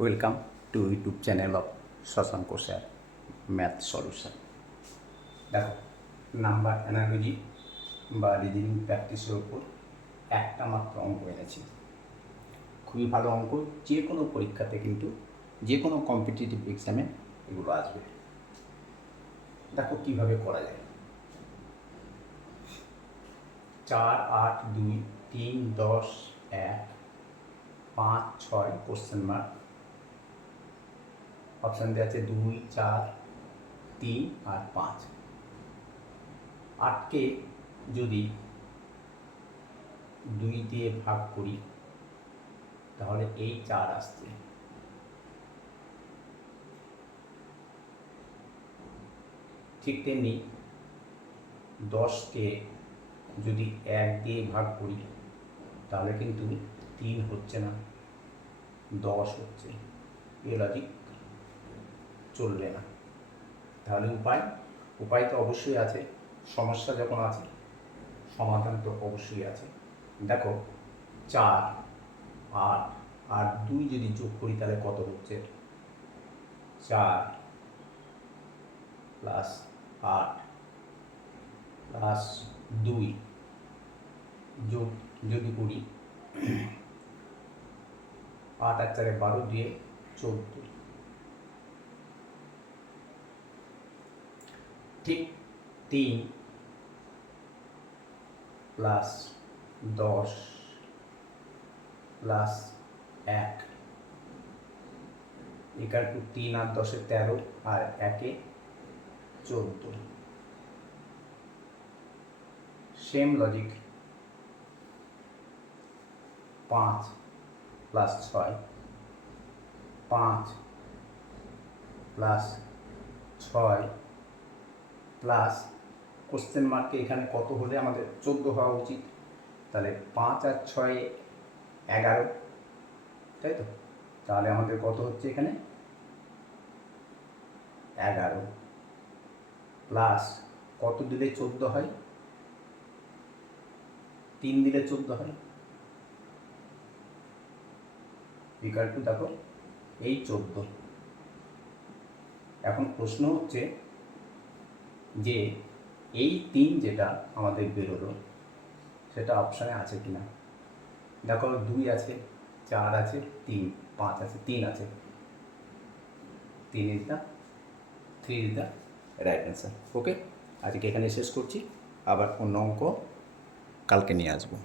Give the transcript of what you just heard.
Welcome to YouTube channel of Shashank sir math solution. দেখো, number analogy বা reasoning প্র্যাকটিসের উপর একটা মাত্র অঙ্ক এনেছি। খুবই ভালো অঙ্ক, যে কোনো পরীক্ষাতে কিন্তু যে কোনো কম্পিটিটিভ এক্সামে এগুলো আসবে। দেখো কীভাবে করা যায়। 4, 8, 2, 3, 10, 1, 5, 6 কোশ্চেন মার্ক। অপশান দেওয়া আছে 2, 4, 3 আর 5। 8কে যদি 2 দিয়ে ভাগ করি তাহলে এই 4 আসছে। ঠিক তেমনি 10কে যদি 1 দিয়ে ভাগ করি তাহলে কিন্তু 3 হচ্ছে না, 10 হচ্ছে। এ লজিক চলবে না। তাহলে উপায় তো অবশ্যই আছে। সমস্যা যখন আছে সমাধান তো অবশ্যই আছে। দেখো, 4, 8 আর 2 যদি যোগ করি তাহলে কত হচ্ছে? 4 প্লাস 8 প্লাস 2 যোগ যদি করি 8 আর 4 12 দিয়ে 14। ঠিক 3 প্লাস 10 প্লাস 1 ইকাল টু 3 আর 10 13 আর 1 14। Same logic 5 plus 6, 5 plus 6 plus question মার্কে এখানে কত হলে আমাদের 14 হওয়া উচিত? তাহলে 5 আর 6 11, তাই তো? তাহলে আমাদের কত হচ্ছে এখানে? 11 প্লাস কত দিলে 14 হয়? 3 দিলে 14 হয়। ইকাল টু দেখো এই 14। এখন প্রশ্ন হচ্ছে যে এই 3 যেটা আমাদের বেরোলো সেটা অপশানে আছে কিনা। দেখো 2 আছে, 4 আছে, 3, 5 আছে, 3 আছে। 3 ইজ দ্য রাইট অ্যান্সার। ওকে, আজকে এখানে শেষ করছি। আবার অন্য অঙ্ক কালকে নিয়ে আসবো।